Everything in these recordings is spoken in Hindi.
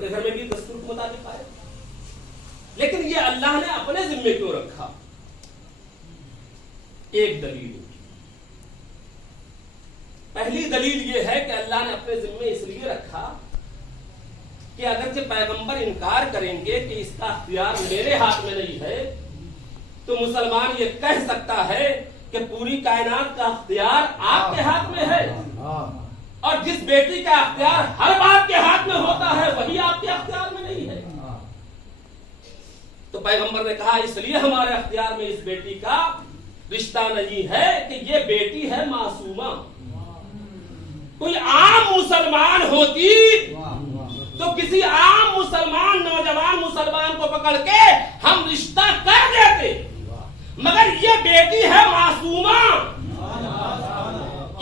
के घर में भी दस्तूर के मुताबिक आए, लेकिन ये अल्लाह ने अपने जिम्मे क्यों रखा? एक दलील, पहली दलील ये है कि अल्लाह ने अपने जिम्मे इसलिए रखा कि अगर के पैगंबर इनकार करेंगे कि इसका अख्तियार मेरे हाथ में नहीं है, तो मुसलमान ये कह सकता है कि पूरी कायनात का अख्तियार आपके हाथ में है, और जिस बेटी का अख्तियार हर बाप के हाथ में होता है वही आपके अख्तियार में नहीं है। तो पैगंबर ने कहा इसलिए हमारे अख्तियार में इस बेटी का रिश्ता नहीं है कि ये बेटी है मासूमा। कोई आम मुसलमान होती तो किसी आम मुसलमान नौजवान मुसलमान को पकड़ के हम रिश्ता कर देते, मगर ये बेटी है मासूमा,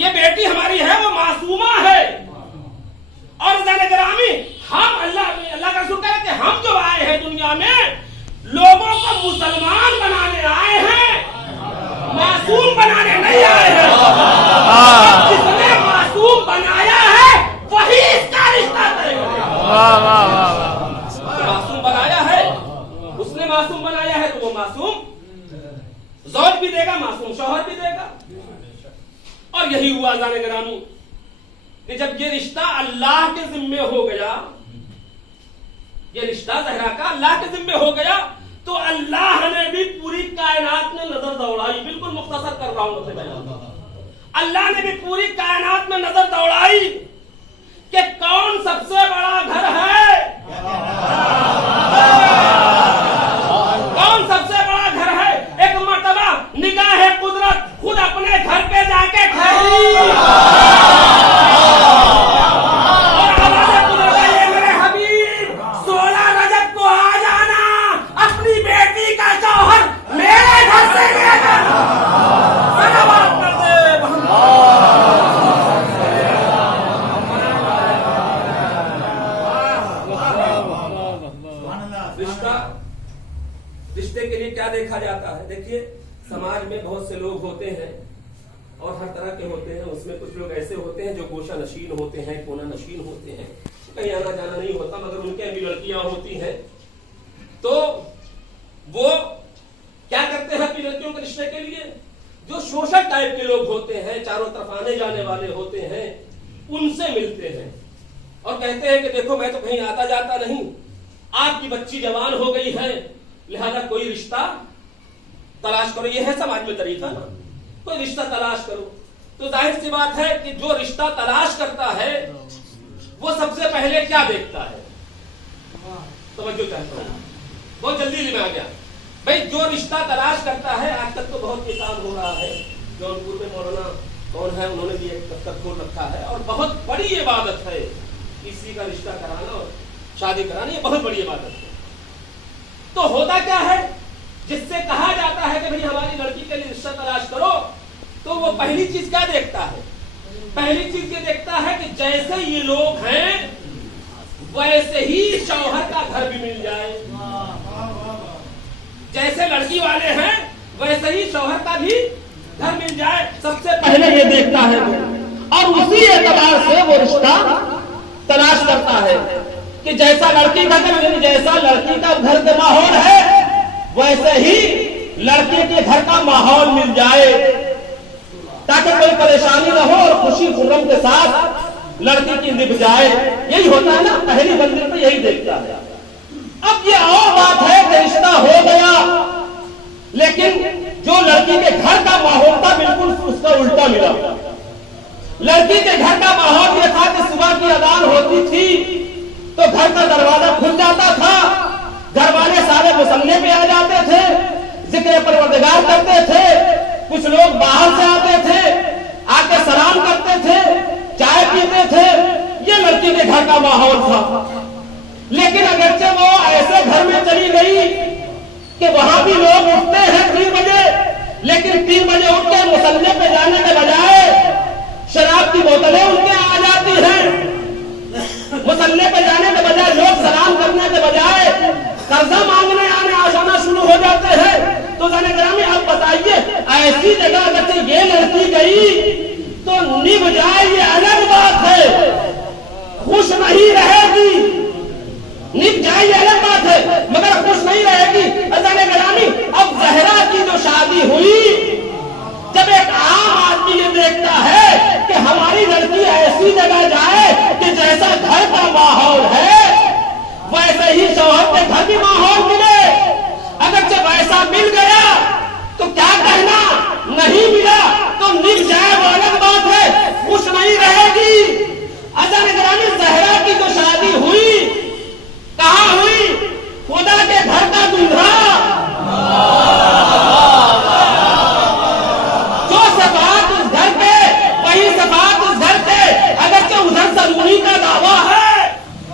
ये बेटी हमारी है वो मासूमा है। और ज़ाने-गिरामी हम अल्लाह का शुक्र है कि हम जो आए हैं दुनिया में लोगों को मुसलमान बनाने आए हैं, मासूम बनाने नहीं आए हैं। जिसने मासूम बनाया है वही इसका रिश्ता करेगा। मासूम बनाया है, उसने मासूम बनाया है तो वो मासूम ज़ौज भी देगा, मासूम शौहर भी देगा। और यही हुआ ज़ाने-गिरामी कि जब ये रिश्ता अल्लाह के जिम्मे हो गया, ये रिश्ता ज़हरा का अल्लाह के जिम्मे हो गया, तो अल्लाह ने भी पूरी कायनात में नजर दौड़ाई। बिल्कुल मुख्तसर कर रहा हूं मैं, अल्लाह ने भी पूरी कायनात में नजर दौड़ाई कि कौन सबसे बड़ा घर है, कौन सबसे बड़ा घर है। एक मर्तबा निगाह कुदरत खुद अपने घर पे जाके ठहरी और आवाज़ कुदरत ये मेरे हबीब 16 रजब को आ जाना, अपनी बेटी का जौहर मेरे घर से ले जाना। सलावत कर दे रिश्ते के लिए क्या देखा जाता है? देखिए समाज में बहुत से लोग होते हैं और हर तरह के होते हैं। उसमें कुछ लोग ऐसे होते हैं जो गोशा नशीन होते हैं, कोना नशीन होते हैं, कहीं आना जाना नहीं होता, मगर उनके भी लड़कियां होती हैं तो वो क्या करते हैं अपनी लड़कियों के रिश्ते के लिए? जो शोषक टाइप के लोग होते हैं, चारों तरफ आने जाने वाले होते हैं, उनसे मिलते हैं और कहते हैं कि देखो मैं तो कहीं आता जाता नहीं, आपकी बच्ची जवान हो गई है, लिहाजा कोई रिश्ता तलाश करो। ये है समाज में तरीका ना, कोई रिश्ता तलाश करो। तो जाहिर सी बात है कि जो रिश्ता तलाश करता है वो सबसे पहले क्या देखता है? तवज्जो चाहता हूं, बहुत जल्दी में आ गया भाई। जो रिश्ता तलाश करता है, आज तक तो बहुत किताब हो रहा है, जौनपुर में मौलाना कौन है उन्होंने भी एक दफ्तर खोल रखा है और बहुत बड़ी इबादत है किसी का रिश्ता कराना और शादी कराना, ये बहुत बड़ी इबादत है। तो होता क्या है, जिससे कहा जाता है कि भाई हमारी लड़की के लिए रिश्ता तलाश करो, तो वो पहली चीज क्या देखता है? पहली चीज ये देखता है कि जैसे ये लोग हैं वैसे ही शौहर का घर भी मिल जाए, जैसे लड़की वाले हैं वैसे ही शौहर का भी घर मिल जाए, सबसे पहले ये देखता है वो। और उसी एतबार से वो रिश्ता तलाश करता है कि जैसा लड़की का घर, जैसा लड़की का घर का माहौल है वैसे ही लड़के के घर का माहौल मिल जाए, ताकि कोई परेशानी न हो और खुशी खुर्रम के साथ लड़की की निभ जाए। यही होता है ना, पहली मंजिल पे यही देखता है। अब ये और बात है कि रिश्ता हो गया, लेकिन जो लड़की के घर का माहौल था बिल्कुल उसका उल्टा मिला। लड़की के घर का माहौल यह था कि सुबह की अजान होती थी तो घर का दरवाजा खुल जाता था, घर वाले सारे मुसल्ले पे आ जाते थे, जिक्र परवरदिगार करते थे, कुछ लोग बाहर से आते थे, आके सलाम करते थे, चाय पीते थे। ये लड़की के घर का माहौल था। लेकिन अगरचे वो ऐसे घर में चली गई कि वहां भी लोग उठते हैं 3 बजे, लेकिन 3 बजे उठ के मुसल्ले पे जाने के बजाय शराब की बोतलें उनके आ जाती हैं। मुसल्ले पे जाने के बजाय लोग सलाम करने के बजाय कर्जा मांगने आना शुरू हो जाते हैं। तो ज़ाने-गिरामी आप बताइए, ऐसी जगह अगर ये लड़की गई तो निभ जाए ये अलग बात है, खुश नहीं रहेगी, खुश नहीं रहेगी। अजान गिरामी, अब जहरा की जो शादी हुई, जब एक आम आदमी ये देखता है कि हमारी लड़की ऐसी जगह जाए कि जैसा घर का माहौल है वैसे ही शौहर के घर भी माहौल मिले, अगर जब ऐसा मिल गया तो क्या कहना, नहीं मिला तो मिल जाए वो अलग बात है, खुश नहीं रहेगी। अजान गिरामी, जहरा की जो शादी हुई कहां हुई? खुदा के घर का दूल्हा, जो सफात उस घर पे वही सफात उस घर पे। अगरचे उधर सलूनी का दावा है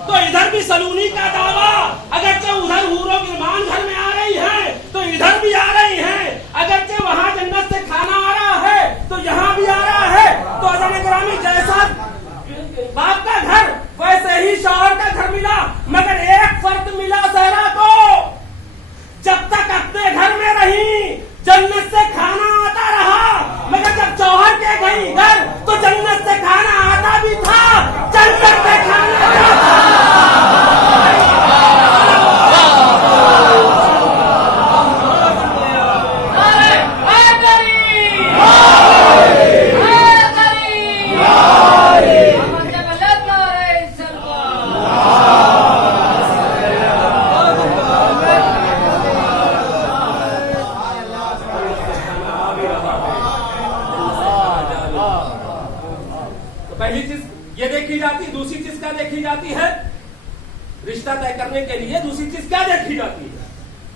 तो इधर भी सलूनी का दावा, अगरचे उधर हूरों गिरमान घर में आ रही है तो इधर भी आ रही है, अगरचे वहां जन्नत से खाना आ रहा है तो यहाँ भी आ रहा है। तो अज़ान गिरामी, जैसा बाप का घर वैसे ही शौहर का घर मिला, मगर एक फर्क मिला सहरा को, जब तक अपने घर में रही जन्नत से खाना आता रहा, मगर जब शौहर के गई घर तो जन्नत से खाना आता भी था, जन्नत से खाना आता था। पहली चीज ये देखी जाती, दूसरी चीज क्या देखी जाती है? रिश्ता तय करने के लिए दूसरी चीज क्या देखी जाती है?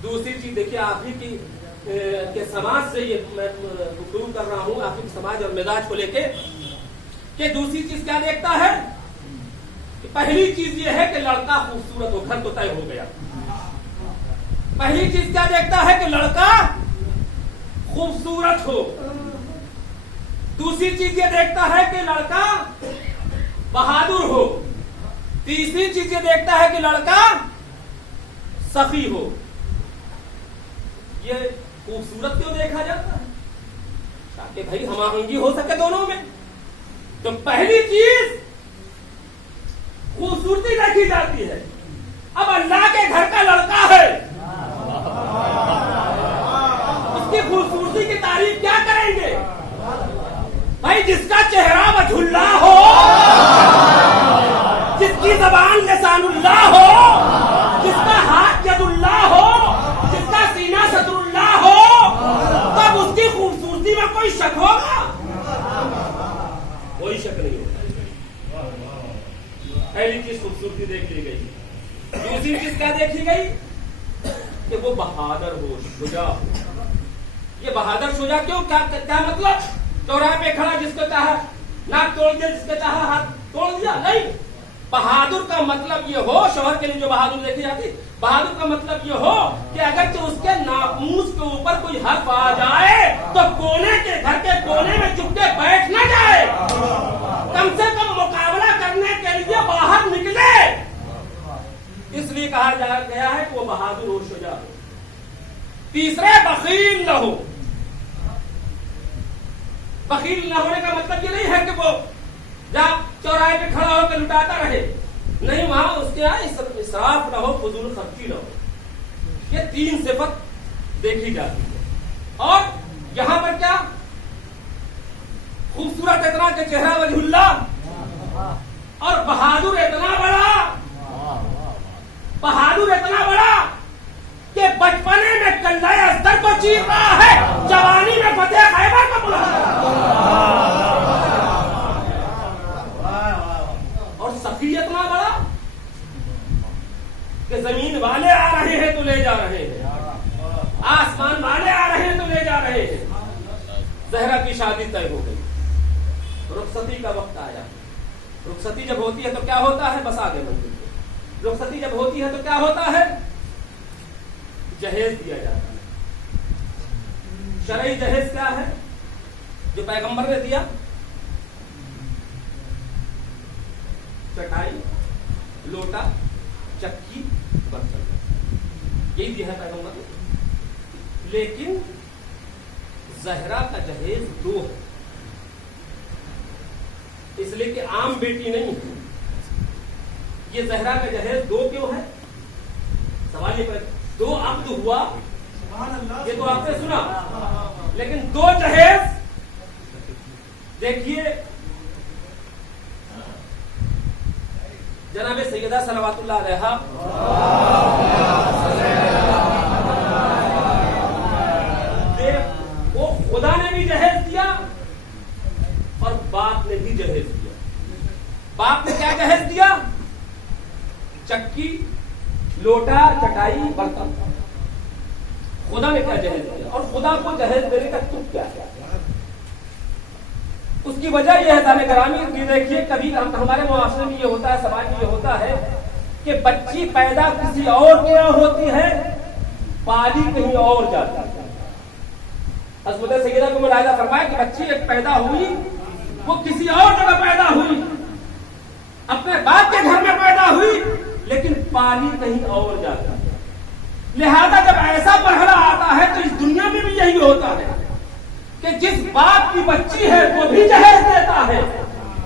दूसरी चीज देखिए, आप ही की के समाज से ये मैं गुफ्तगू कर रहा हूँ, आप ही समाज और मिजाज को लेके, कि दूसरी चीज क्या देखता है? कि पहली चीज ये है कि लड़का खूबसूरत हो, घर तो तय हो गया। पहली चीज क्या देखता है? कि लड़का खूबसूरत हो। दूसरी चीज ये देखता है कि लड़का बहादुर हो। तीसरी चीज ये देखता है कि लड़का सखी हो। ये खूबसूरत क्यों देखा जाता है? ताकि भाई हमाहंगी हो सके दोनों में। तो पहली चीज खूबसूरती देखी जाती है। अब अल्लाह के घर का लड़का है, उसकी खूबसूरती की तारीफ क्या करेंगे भाई? जिसका चेहरा वजहुल्लाह हो, जिसकी जबान लिसानुल्लाह हो, जिसका हाथ यदुल्लाह हो, जिसका सीना सदरुल्लाह हो, तब उसकी खूबसूरती में कोई शक होगा? कोई शक नहीं होगा। पहली चीज खूबसूरती देख ली गई। दूसरी चीज क्या देखी गई? कि वो बहादुर हो, शुजा हो। ये बहादुर शुजा क्यों? क्या मतलब? चौराहे पे खड़ा, जिसको चाहा नाक तोड़ दिया, जिसको चाहा हाथ तोड़ दिया? नहीं। बहादुर का मतलब ये हो, शौहर के लिए जो बहादुर देखी जाती, बहादुर का मतलब ये हो कि अगर तो उसके नाखूस के ऊपर कोई हर्फ आ जाए तो कोने के घर के कोने में चुपके बैठ न जाए, कम से कम मुकाबला करने के लिए बाहर निकले। इसलिए कहा गया है कि वो बहादुर हो, शुजा हो। तीसरे, बखील न हो। बखील न होने का मतलब ये नहीं है कि वो जब चौराहे पे खड़ा होकर लुटाता रहे, नहीं, वहां उसके यहाँ इसराफ न हो, फजूल खर्ची न हो। ये तीन सिफत देखी जाती है। और यहां पर क्या? खूबसूरत इतना कि चेहरा वजहुल्लाह, और बहादुर इतना बड़ा, बहादुर इतना बड़ा कि बचपने में कल्लाए अस्तर को चीर रहा है, जवानी में फतेह खैबर को बुला रहा है। और सखी इतना बड़ा कि जमीन वाले आ रहे हैं तो ले जा रहे हैं, आसमान वाले आ रहे हैं तो ले जा रहे हैं। जहरा की शादी तय हो गई, रुखसती का वक्त आया। रुखसती जब होती है तो क्या होता है? बस आगे मंजिल पे। रुखसती जब होती है तो क्या होता है? जहेज दिया जाता है। शरई जहेज क्या है जो पैगंबर ने दिया? चटाई, लोटा, चक्की, बर्तन, यही दिया है पैगंबर ने। लेकिन जहरा का जहेज 2 है, इसलिए कि आम बेटी नहीं है। ये जहरा का जहेज 2 क्यों है? सवाल ये दो अब्द हुआ, ये तो आपने सुना, लेकिन दो जहेज देखिए जनाब सैयदा सलवातुल्लाह अलैहा वो खुदा ने भी जहेज दिया और बाप ने भी जहेज दिया। बाप ने क्या जहेज दिया? चक्की, लोटा, चटाई, बर्तन। खुदा ने क्या जहेज दिया? और खुदा को जहेज देने का तुक क्या है? उसकी वजह यह है ताने करामी कि देखिए कभी हमारे मुआशरे में ये होता है, समाज में ये होता है कि बच्ची पैदा किसी और के यहाँ होती है, पाली कहीं और जाती है। हज़रत सैयदा को मुलाहिजा फरमाया कि बच्ची एक पैदा हुई, वो किसी और जगह पैदा हुई, अपने बाप के घर में पैदा हुई, लेकिन पाली कहीं और जाती है। लिहाजा जब ऐसा मरहला आता है तो इस दुनिया में भी यही होता है कि जिस बाप की बच्ची है वो भी जहेज देता है,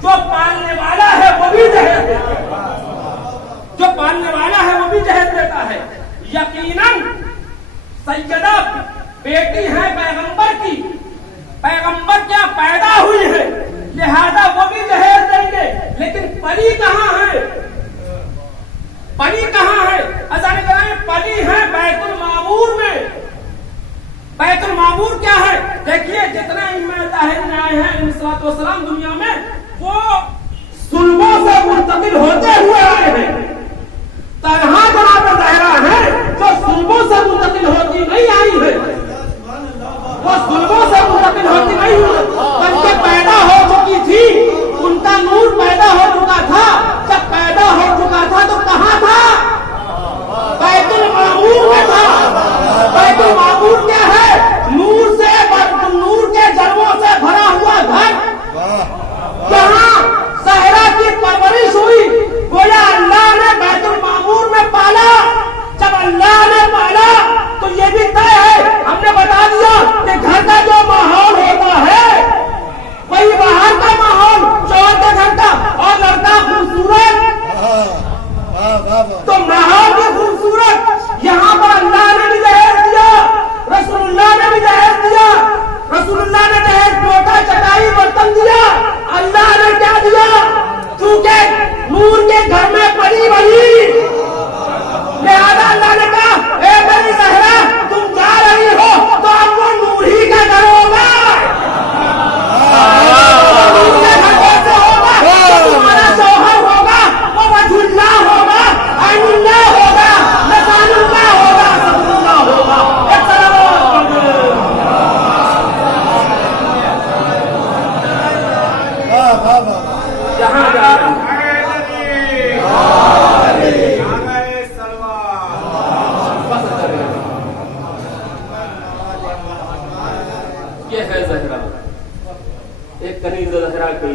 जो पालने वाला है वो भी जहेज देता है, जो पालने वाला है वो भी जहेज देता है। यकीनन सैयदा बेटी है पैगंबर की, पैगंबर क्या पैदा हुई है, लिहाजा वो भी जहेज देंगे। लेकिन पली कहाँ है? पली कहाँ है? अजान कराए पली है बैतुल मामूर में। बैतुल मामूर क्या है? देखिए जितना इमाम आए हैं सलाम दुनिया में, वो सुल्बों से मुंतकिल होते हुए आए हैं। तरह जनाब ज़हरा है जो सुल्बों से मुंतकिल होती नहीं आई है, वो सुल्बों से मुंतकिल होती नहीं हुई, बल्कि पैदा हो चुकी थी, उनका नूर पैदा हो चुका था। जब पैदा हो चुका था तो कहाँ था? बैतुल मामूर में था। बैतुल मामूर क्या है? नूर से, नूर के जलवों से भरा हुआ घर, जहाँ ज़हरा की परवरिश हुई। गोया अल्लाह ने बैतुल मामूर में पाला। जब अल्लाह ने पाला तो ये भी तय है, हमने बता दिया कि घर का जो माहौल होता है वही बाहर का माहौल, 14 घंटा और लड़का खूबसूरत, तो माहौल भी खूबसूरत। यहाँ पर अल्लाह ने भी जहेज दिया, रसूलुल्लाह ने भी जहेज दिया। रसूलुल्लाह ने जहेज लोटा, चटाई, बर्तन दिया। अल्लाह ने क्या दिया? चूंकि नूर के घर में पली बनी, लिहाजा अल्लाह ने कहा ए मेरी ज़हरा तुम जा रही हो तो अब वो नूर ही का घर होगा। तुम्हारा शौहर होगा, वो वजहुल्लाह होगा, ऐनुल्लाह होगा, लसानुल्लाह होगा, सदरुल्लाह होगा। जहां जा रहे ये है ज़हरा, एक कनीज़ ज़हरा के